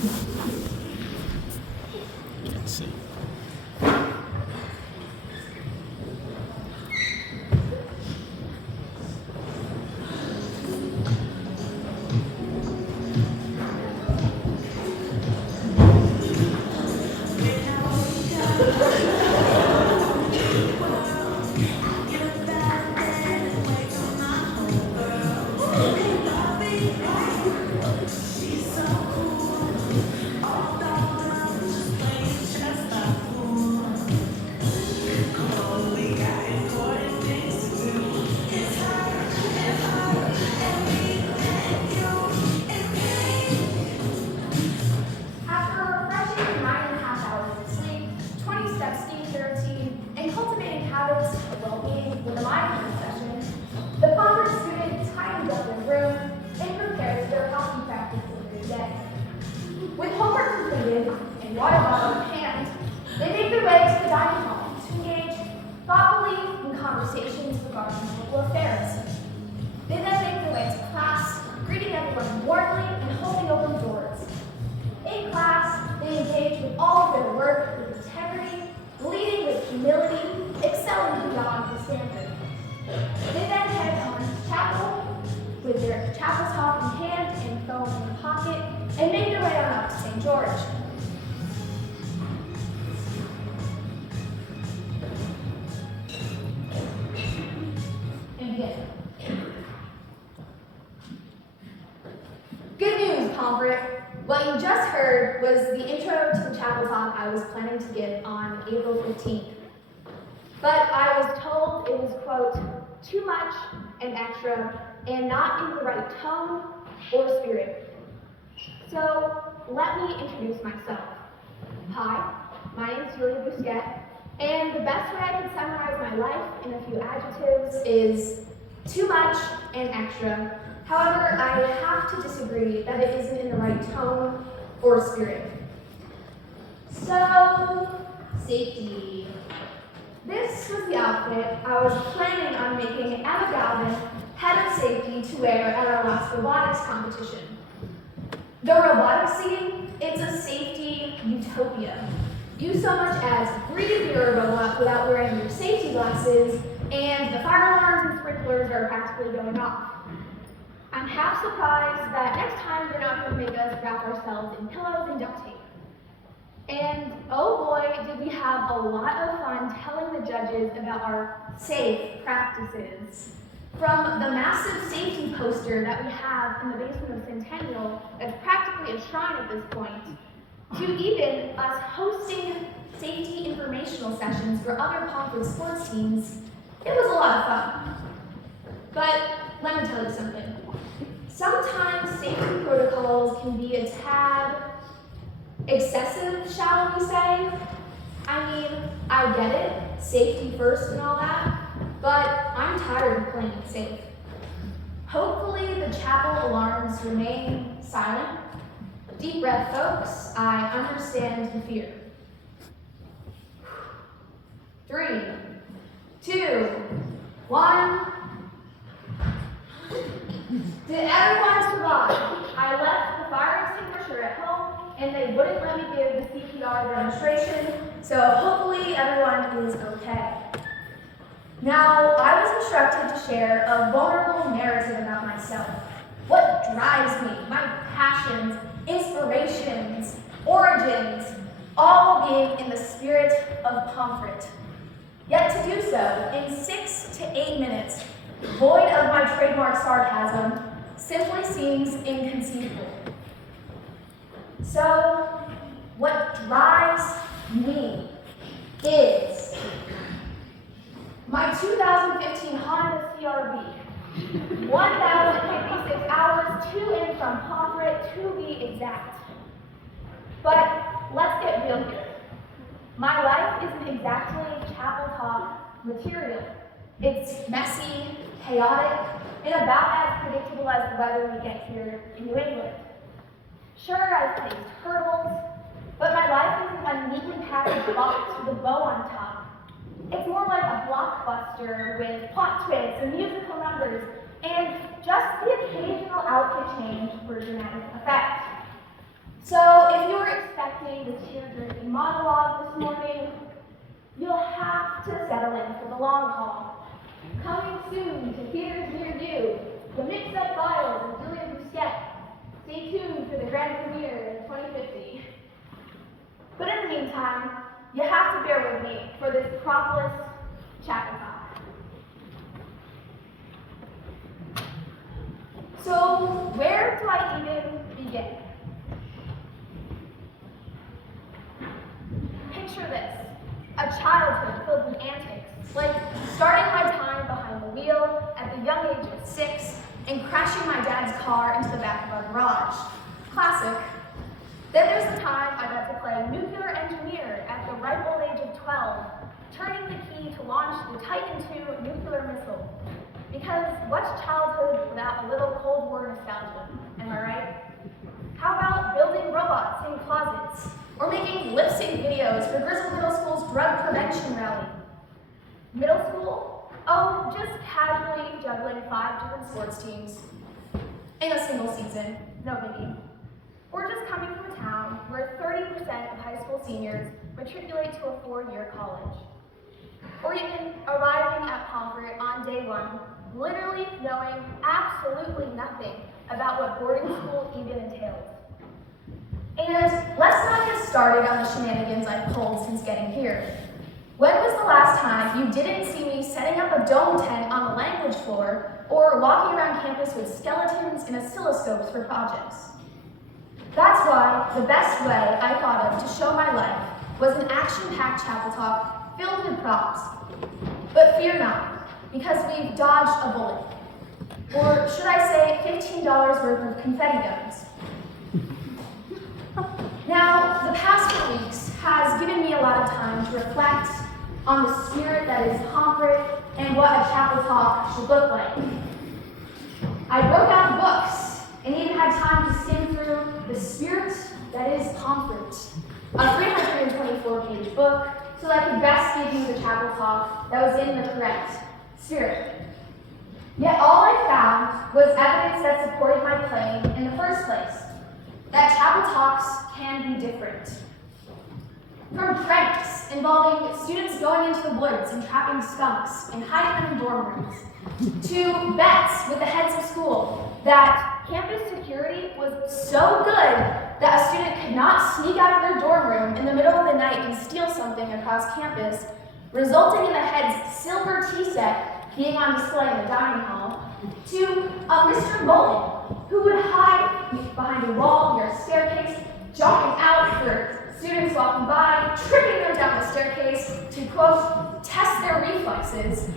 Let's see. After a refreshing 9.5 hours of sleep, 20 steps skincare routine, and cultivating habits of well-being with a mindfulness session, the Congress student tidied up their room and prepared for their hockey practice later today. With homework completed and water bottle in hand, they make their way to the dining hall to engage thoughtfully in conversations regarding local affairs. They then make their way to class, greeting everyone warmly and holding open doors. In class, they engage with all of their work with integrity, leading with humility, excelling beyond the standard. They then head on to chapel with their chapel top in hand and phone in the pocket, and make their way on up to St. George. And begin. Good news, Pomfret. What you just heard was the intro to the chapel talk I was planning to give on April 15th. But I was told it was, quote, too much and extra and not in the right tone or spirit. So let me introduce myself. Hi, my name is Julia Bousquet, and the best way I could summarize my life in a few adjectives is too much and extra. However, I have to disagree that it isn't in the right tone or spirit. So, safety. This was the outfit I was planning on making Emma Galvin head of safety to wear at our last robotics competition. The robotics scene, it's a safety utopia. You so much as breathe near a robot without wearing your safety glasses, and the fire alarms and sprinklers are practically going off. I'm half surprised that next time they're not going to make us wrap ourselves in pillows and duct tape. And oh boy, did we have a lot of fun telling the judges about our safe practices. From the massive safety poster that we have in the basement of Centennial, that's practically a shrine at this point, to even us hosting safety informational sessions for other Pomfret sports teams, it was a lot of fun. But let me tell you something. Sometimes safety protocols can be a tad excessive, shall we say. I mean, I get it, safety first and all that, but I'm tired of playing it safe. Hopefully the chapel alarms remain silent. Deep breath, folks, I understand the fear. 3, 2, 1. Did everyone survive? I left the fire extinguisher at home and they wouldn't let me give the CPR demonstration, so hopefully everyone is okay. Now, I was instructed to share a vulnerable narrative about myself. What drives me, my passions, inspirations, origins, all being in the spirit of Pomfret. Yet to do so in 6 to 8 minutes, void of my trademark sarcasm, simply seems inconceivable. So, what drives me is my 2015 Honda CR-V. 1,056 hours to and from Pomfret, to be exact. But let's get real here. My life isn't exactly chapel talk material. It's messy, chaotic, and about as predictable as the weather we get here in New England. Sure, I've faced hurdles, but my life isn't a neatly packaged box with a bow on top. It's more like a blockbuster with plot twists and musical numbers, and just the occasional outfit change for dramatic effect. So the tear-jerking monologue this morning, you'll have to settle in for the long haul. Coming soon to theaters near you, The Mix-Up Files of Julia Busquets. Stay tuned for the grand premiere in 2050. But in the meantime, you have to bear with me for this Propolis chapter talk. So, where do I even begin? Picture this, a childhood filled with antics, like starting my time behind the wheel at the young age of 6 and crashing my dad's car into the back of our garage. Classic. Then there's the time I got to play nuclear engineer at the ripe old age of 12, turning the key to launch the Titan II nuclear missile. Because what's childhood without a little Cold War nostalgia, am I right? How about building robots in closets? Or making lip-sync videos for Grizzle Middle School's drug prevention rally? Middle school? Oh, just casually juggling 5 different sports teams in a single season, no biggie. Or just coming from a town where 30% of high school seniors matriculate to a 4-year college. Or even arriving at Pomfret on day 1, literally knowing absolutely nothing about what boarding school even entails. And let's not get started on the shenanigans I've pulled since getting here. When was the last time you didn't see me setting up a dome tent on the language floor or walking around campus with skeletons and oscilloscopes for projects? That's why the best way I thought of to show my life was an action-packed chapel talk filled with props. But fear not, because we've dodged a bullet. Or should I say $15 worth of confetti guns. Now, the past 4 weeks has given me a lot of time to reflect on the spirit that is Pomfret and what a chapel talk should look like. I broke out the books and even had time to skim through The Spirit That Is Pomfret, a 324-page book, so that I could best give you the chapel talk that was in the correct spirit. Yet all I found was evidence that supported my claim in the first place, that chapel talks can be different. From pranks involving students going into the woods and trapping skunks and hiding them in dorm rooms, to bets with the heads of school that campus security was so good that a student could not sneak out of their dorm room in the middle of the night and steal something across campus, resulting in the head's silver tea set being on display in the dining hall, to a Mr. Mullen, who would hide behind a wall near a staircase, jumping out for students walking by, tripping them down the staircase to, quote, test their reflexes,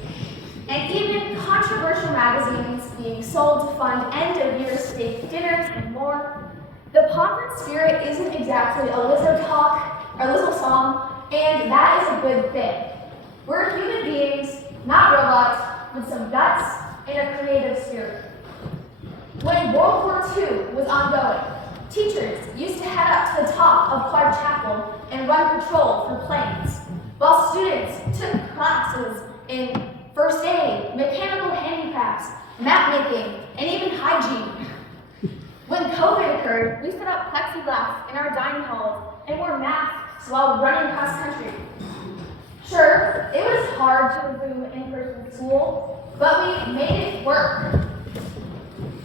and even controversial magazines being sold to fund end-of-year steak dinners and more. The Pomfret spirit isn't exactly a Lizzo talk or Lizzo song, and that is a good thing. We're human beings, not robots, with some guts and a creative spirit. When World War II was ongoing, teachers used to head up to the top of Clark Chapel and run patrol for planes, while students took classes in first aid, mechanical handicrafts, map making, and even hygiene. When COVID occurred, we set up plexiglass in our dining halls and wore masks while running cross country. Sure, it was hard to resume in-person school, but we made it work.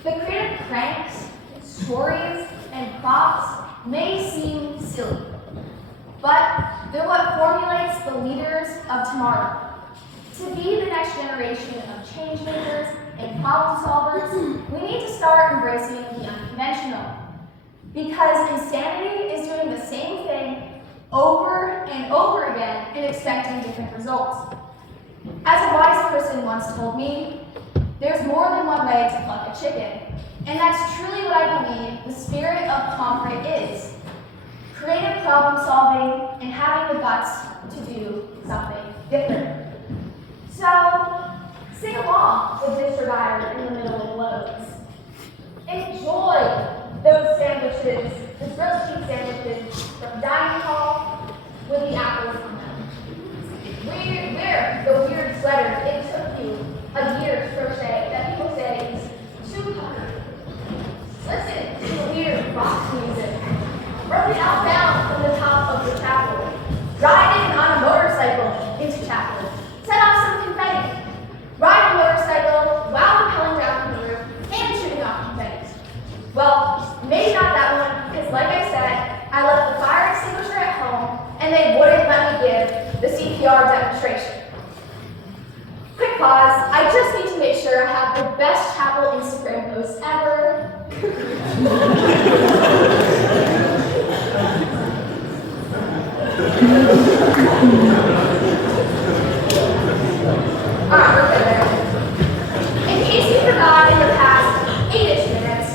The creative pranks, stories, and props may seem silly, but they're what formulates the leaders of tomorrow. To be the next generation of change makers and problem solvers, we need to start embracing the unconventional. Because insanity is doing the same thing over and over again and expecting different results. As a wise person once told me, there's more than one way to pluck a chicken. And that's truly what I believe the spirit of Pomfret is. Creative problem solving and having the guts to do something different. So, sing along with Mr. Dyer in the middle of Lowe's. Enjoy those sandwiches, the grilled cheese sandwiches from dining hall with the apples on them. Wear the weird sweater it took you a year to crochet that people say is too hard. Listen to the weird rock music. Run outbound from the top like I said, I left the fire extinguisher at home, and they wouldn't let me give the CPR demonstration. Quick pause, I just need to make sure I have the best chapel Instagram post ever. Alright, we're good there. In case you forgot, in the past 8-ish minutes,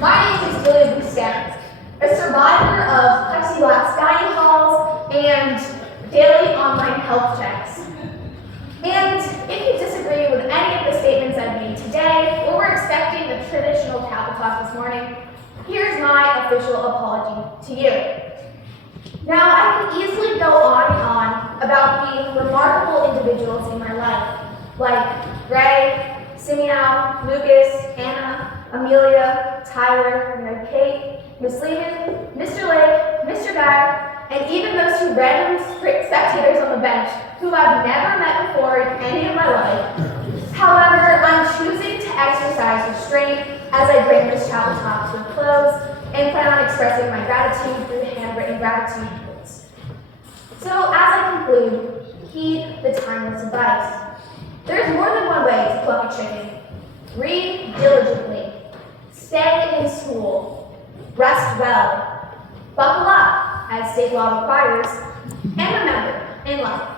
my name is Julia Busquets, a survivor of plexiglass dining halls and daily online health checks. And if you disagree with any of the statements I've made today, or were expecting the traditional Kappa talk this morning, here's my official apology to you. Now, I could easily go on and on about the remarkable individuals in my life, like Ray, Simeon, Lucas, Anna, Amelia, Tyler, Mary Kate, Miss Lehman, Mr. Lake, Mr. Guy, and even those two random spectators on the bench who I've never met before in any of my life. However, I'm choosing to exercise restraint as I bring this chapel talk to a close and plan on expressing my gratitude through the handwritten gratitude quotes. So as I conclude, heed the timeless advice. There's more than one way to pluck a chicken. Read diligently, stay in school, rest well, buckle up, as state law requires, and remember, in life,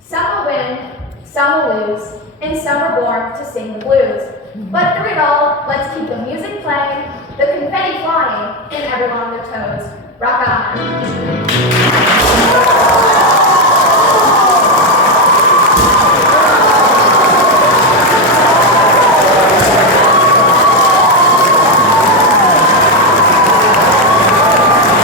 some will win, some will lose, and some are born to sing the blues. But through it all, let's keep the music playing, the confetti flying, and everyone on their toes. Rock on!